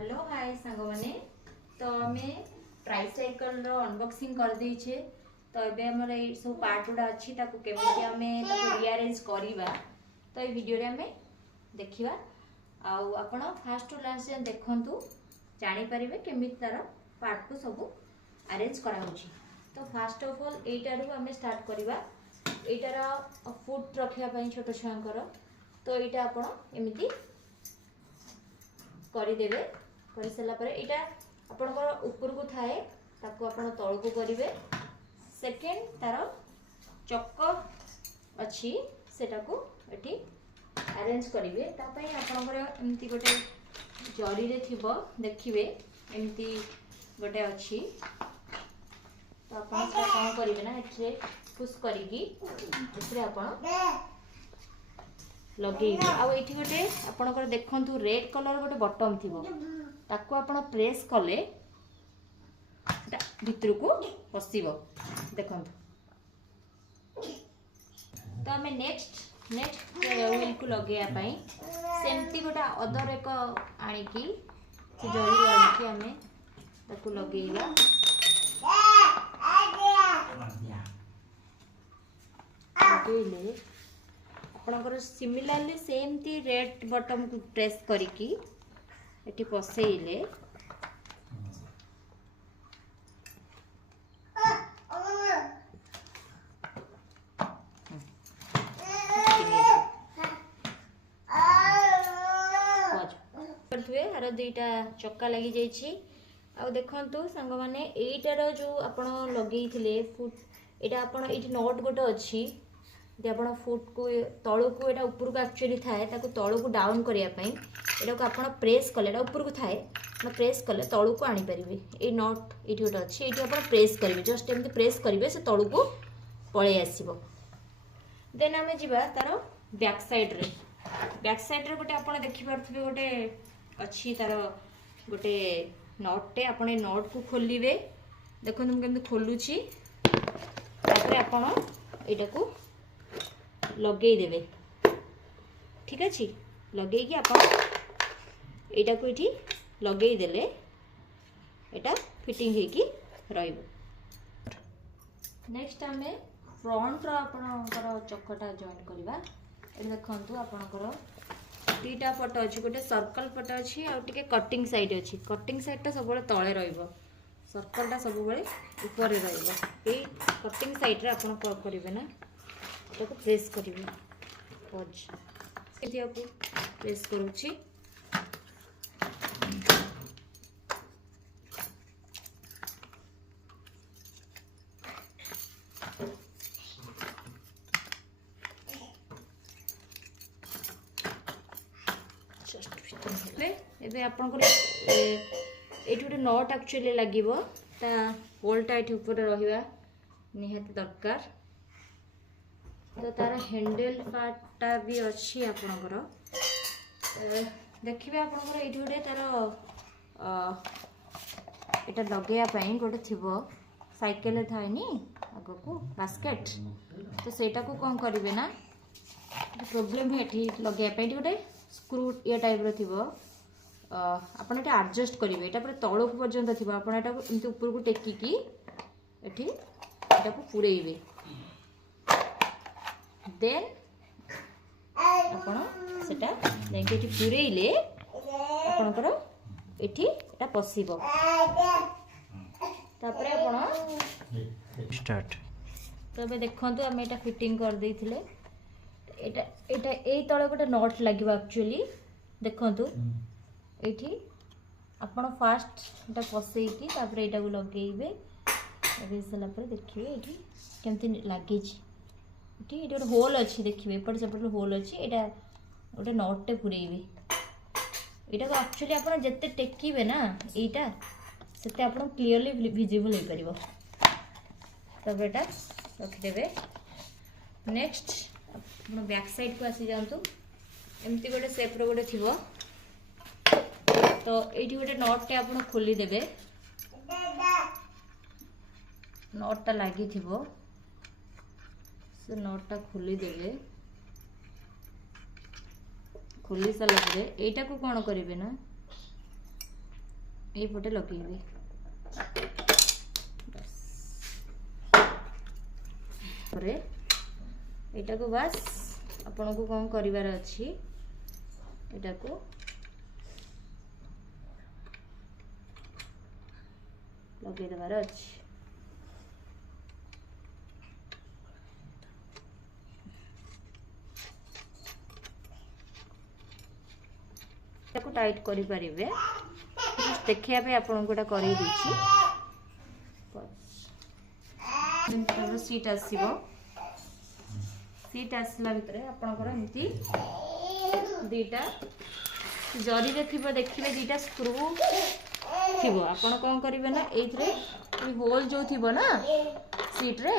Hello hi सांग मैंने तो आम ट्राइसाइकल अनबॉक्सिंग कर देछे। तो ये आमर ये सब पार्ट गुड़ा अच्छी केमिति आमे रीअरेंज करवा तो ये वीडियो रे आमे देखिबा। आउ आपण फास्ट टू लास्ट जान देखंतु जानि परिबे केमिति तार पार्ट को सब अरेंज करा होछि। तो फास्ट ऑफ ऑल एटारू आमे स्टार्ट करवा। एटार फुट रखिया पई छोट छुआंकर तो एटा आपण एमिति करदेवे। कर सारा पर यहाँ आपंकर ऊपर को थाए ताको आपण तल को करेंगे। सेकेंड तार चक अच्छी सेटा को एटी अरेंज करेंगे। तापाई आपंकर एमती गोटे जरी रे थिबो देखिबे एमती गोटे अच्छी। तो आपण सेटा कौन करेंगे ना एठे पुश करिकी एथरे आपण लगेइबे। आ एठी गोटे आपणकर देखंतु रेड कलर गोटे बटन थिबो ताको आपण प्रेस कले भितर को पसिबो देखंतु। तो हमें नेक्स्ट व्हील को लगेया पई सेमती गोटे अदर एक आनिकी से जरी आनिकी हमें ताको लगेइबा। लगेइले आपणकर सिमिलरली सेमती रेड बटन को प्रेस करिकी एटी पसेइले यार दुईटा चक्का लगी जाइए। आ देखंतु सांग माने एटार जो आपण लगेइथिले फुट एटा आपण एठी नट गोटे अच्छी आपण फुट को तलू को एटा ऊपर को एक्चुअली थाए ताको तलू को डाउन करिया पई एटा को आपण प्रेस कले एटा ऊपर को थाए प्रेस कले तलू को आनी परिबे। ए नट एठी गोटे अच्छी एठी आपण प्रेस करिवे जस्ट एमती प्रेस करिवे से तलू को पळे आसीबो। देन आमे जिबा तार बैक साइड रे गोटे आपण देखि पारथबे गोटे अच्छी तार गोटे नटटे आपण ए नट को खोलिबे। देखो हम केमती खोलुची तापर आपण एटा को लगे देवे। ठीक अच्छे लगे कि आप एटा को ये लगे देले एटा फिटिंग होगी रहिबो। नेक्स्ट आम फ्रंट आपणकर चकटा जॉइन करवा। ये देखंतु आपणकर दीटा पट अच्छी गोटे सर्कल पट अच्छी आ टिके कटिंग साइड अच्छी। कटिंग साइडटा सब तले रहिबो सर्कलटा सब ऊपर रहिबो। ए कटिंग साइड रे आपण कौन करेंगे ना को प्रेस करेंगे पज को प्रेस करुच्ची। एबे आपनकर एठी गोटे नट एक्चुअली लागिवो ता होलटा एठी ऊपर रहिबा निहाती दरकार। तो तार हैंडल पार्टा भी अच्छी आपणकर देखिए आपणकर ये गोटे तार एटा लगेया पई गोटे थिबो साइकिल थाए नी आगो को बास्केट। तो सेटा को कौन करिवे ना प्रॉब्लम है एठी लगेया पई गोटे स्क्रू ये टाइप रो थिबो आपण एटा एडजस्ट करिवे। एटा पर तळो को पर्यंत थिबो आपण एटा को इनते ऊपर को टेकी की एठी एटा को पुरेइबे। देन आपण सेटा लेके पुरेइले आपणकर एठी एटा पसिबो। तापरे आपण स्टार्ट। तो अब देखंतु हम एटा फिटिंग कर देइथिले एटा एटा एई तळे गोटे नट लागिबो एक्चुअली। देखंतु एठी आपण फास्ट एटा पसेई की तापरे एटा को लगेइबे। लगे सला पर देखिबे एठी केमति लागि छी ये गोटे होल अच्छी देखिए एपट सेपट होल अच्छी एटा गोटे नटटे पुरेबे। यहाँ को एक्चुअली आप जिते टेकिबे ना यहाँ से आप क्लीयरली विजिबल हो पार। तब एटा रखिदेवे। नेक्स्ट आप बैक साइड को आसी जातु एमती गोटे सेप रो गोटे थिबो। तो ये गोटे नटटे आप खोलीदेवे नटटा लगी थिबो से नटटा खोलीदेवे। खोली सारा यहाँ को कौन करेंगे ना ये पटे लगेबी परे एटा को बस आपन को कौन करिवार अछि एटा को लगे देवार अछि को टाइट करि परिबे देखिया पे आपन को करी दिछि बस सीट आसीबो सीट आसला भितरे आपन को एमती दीटा जरी रे थिबो देखिबे दीटा स्क्रू थिबो आपन कोन करिवे ना एथरे ई होल जो थिबो ना सीट रे ए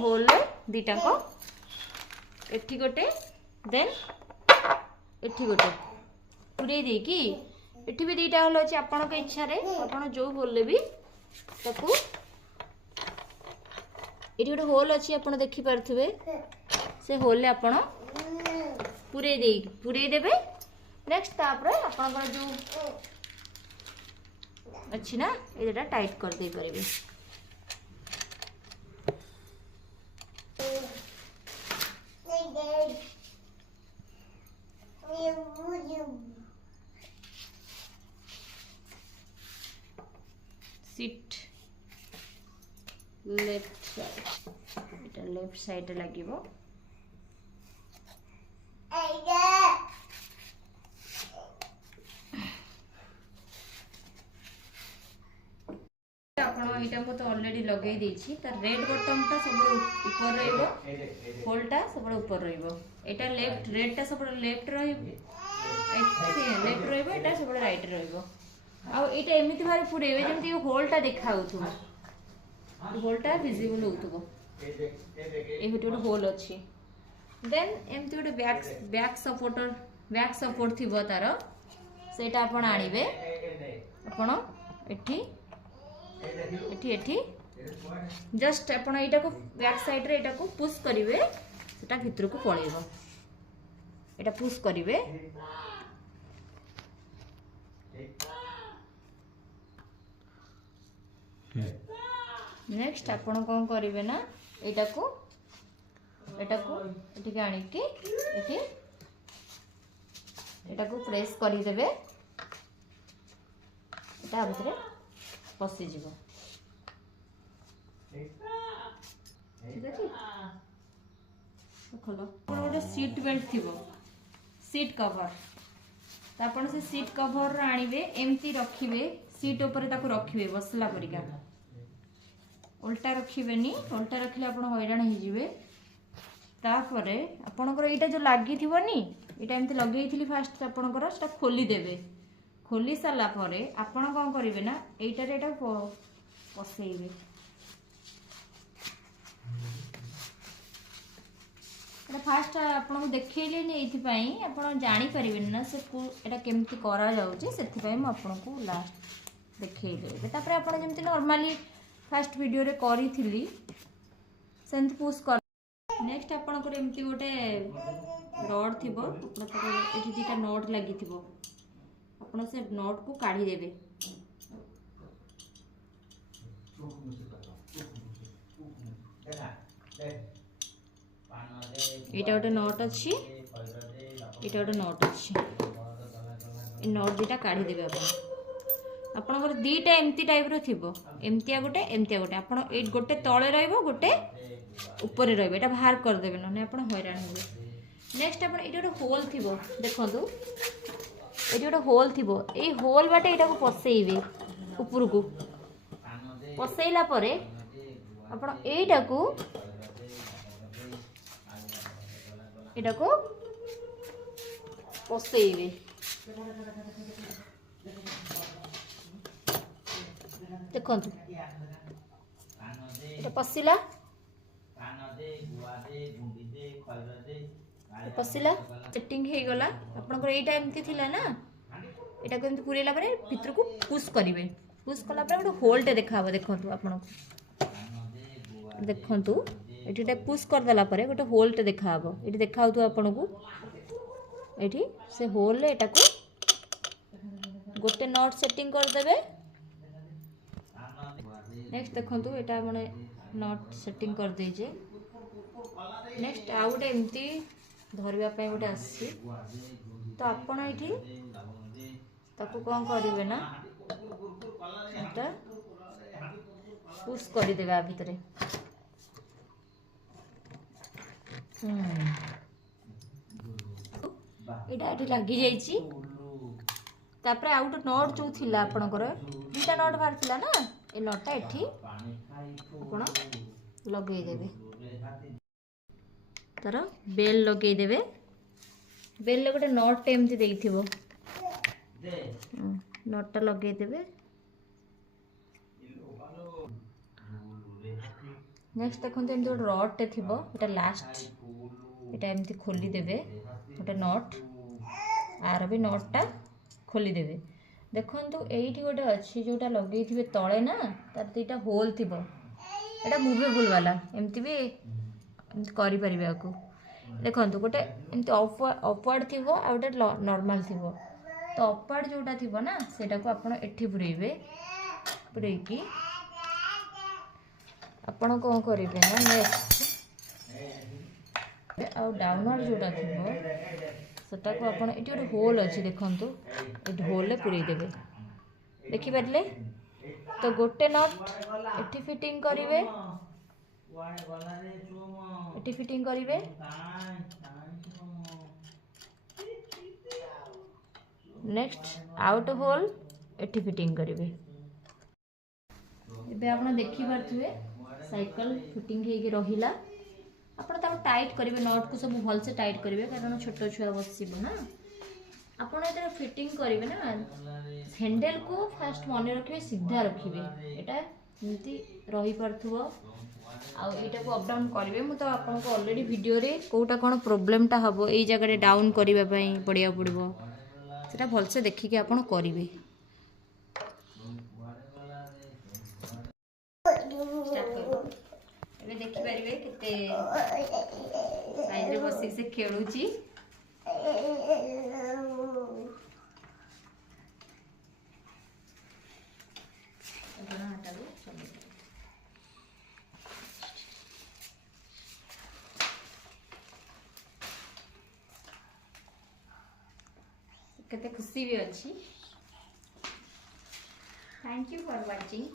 होल रे दीटा को एठी गोटे देन एठी गोटे पुरे दे कि एठी भी दीटा होल अछि आपन के इच्छा रे आपन जो बोलले भी ताकू एठी गोटे होल अछि आपन देखि परथिबे से होल ले आपन पुरे देबे नेक्स्ट तापर आपन को जो अच्छी ना एटा टाइट कर दे परिबे सीट लेफ्ट साइड एटा लेफ्ट साइड लागिबो आपण एटा को तो ऑलरेडी लगे देछि त रेड बटन ता सब ऊपर रहइबो होलटा सब ऊपर रहइबो एटा लेफ्ट रेड ता सब लेफ्ट रहइबो लेफ्ट रहइबो एटा सब राइट रहइबो आ एटा एमिति भारे पुरेबे जेमति होलटा देखाउथु होलटा विजिबल होथुबो ए होटो होल अछि देन एमिति गोटे बैक सपोर्ट थिबो तार सेटा आपण आनिबे आपण एठी एठी एठी जस्ट आपण एटा को बैक साइड रे एटा को पुश करिवे सेटा भितर को पळेबो एटा पुश करिवे नेक्स्ट आपण कोन करिवे ना एटा को एठी के आनी के एठी एटा को प्रेस करि देबे एटा भितरे पसी जीवो ठीक अछि खोलो गोटे सीट बेल्ट थिबो सीट कवर त आपण से सीट कवर आनिबे एम्ति रखिबे सीट ऊपर ताको रखिबे बसला परिका उल्टा रखिबेनी उल्टा रखले आपण हैरान हो जिवे तापरे आपणकर एटा जो लागी थिबोनी एटा एम्ति लगेइथिली फास्ट आपणकर सेटा खोली देबे खोली साला परे आपण कोन करिवे ना एटा रे एटा पसेइबे एटा फास्ट आपण को देखैले नै एथि पई आपण जानि परिबे ना से एटा केमति करा जाउची सेथि पई म आपण को लास्ट देखैले तापर आपण जेमति नॉर्मली फास्ट वीडियो रे करी थिली सेंत पुश कर नेक्स्ट आपण को एमती गोटे रड थिबो आपण को एठी दीटा नट लागि थिबो आपण से नट को काढी देबे एटा गोटे नट अछि एटा गोटे नट अछि ए नट दीटा काढी देबे आपणकर दीटा एमती टाइप रो थिबो एमतिया गोटे आपण ए गोटे तळे रहइबो गोटे ऊपर रहइबो एटा बाहर कर देबे न आपण हैरान होबे नेक्स्ट आपण एटा गोटे होल थिबो देखंतु एटा गोटे होल थिबो ए होल बाटे एटा को पसेइबे ऊपर को पसेइला परे आपण एटा को पसेइबे देखंतु एटा पसिला पसिला सेटिंग हे गला आपन को एटा एमती थिला ना एटा को एमती पुरेला परे भितर को पुश करिवे पुश कला परे गोटे होल्ड देखाबो देखंतु आपन देखंतु एटा पुश कर देला परे गोटे होल्ड देखाबो एटी देखाउतु आपन को एठी से होल एटा को गोटे नट सेटिंग करदेवे नेक्स्ट देखो यहाँ मैंने नट सेटिंग कर देजे नेक्स्ट आउ गोटे एमती धरवाई गोटे आसी तो आपण ये कौन करेंगे ना एटा पुश करदेवे आ भितर यहाँ ये लगी जाइए तापर आउ गोटे नट जो थी आपणकर दुटा नट बाहर ना ये नटा एठी आपण लगेदेवे तार बेल लगेदेवे बेल गोटे नट एमती देइथिबो नटा लगेदेवे नेक्स्ट देखो एमती गोटे रडटे थी ये लास्ट यहाँ एमती खोलीदेवे गोटे नट आर भी नटा खोलीदेवे देखो ये गोटे अच्छी जोटा लगे थे तले ना तार दुईटा होल थी यहाँ मुवेबल वाला एमती भी करें आपको देखो गोटे एमती अपवार्ड थी आ गए नॉर्मल थी तो अपवार्ड जोटा थी ना सेटा को आपड़ एठी पुरेबे पुरेकी आपड़ कौन करेंगे ना नेक्स्ट आ डाउनवर्ड जोटा थी सेटा को आपड़ ये गोटे होल अच्छी देखु ये होल पुरेदेवे देखिपारे तो गोटे नट एठी फिटिंग करेंगे एठी फिटिंग करेंगे नेक्स्ट आउट होल एठी फिटिंग करेंगे एबे आपण देखि पारथुए साइकिल फिटिंग हेगी रहिला आपण ताको टाइट करेंगे नट को सब भल से टाइट करेंगे कारण छोट छुआ बसिबो ना आपण एटा फिटिंग करेंगे ना हैंडल को फास्ट मन रखिए सीधा रखिए एटा एमती रही पारथुओ आ एटा को अप डाउन करेंगे मु तो आपको ऑलरेडी वीडियो रे कोटा कोन प्रॉब्लमटा हबो एई जगह डाउन करबा पई पड़िया पड़बो सेटा भल से देखिके आपण करेंगे ए देखि पारिबे केते साइड रे बसी से खेलुची केते खुशी भी अच्छी थैंक यू फॉर वाचिंग।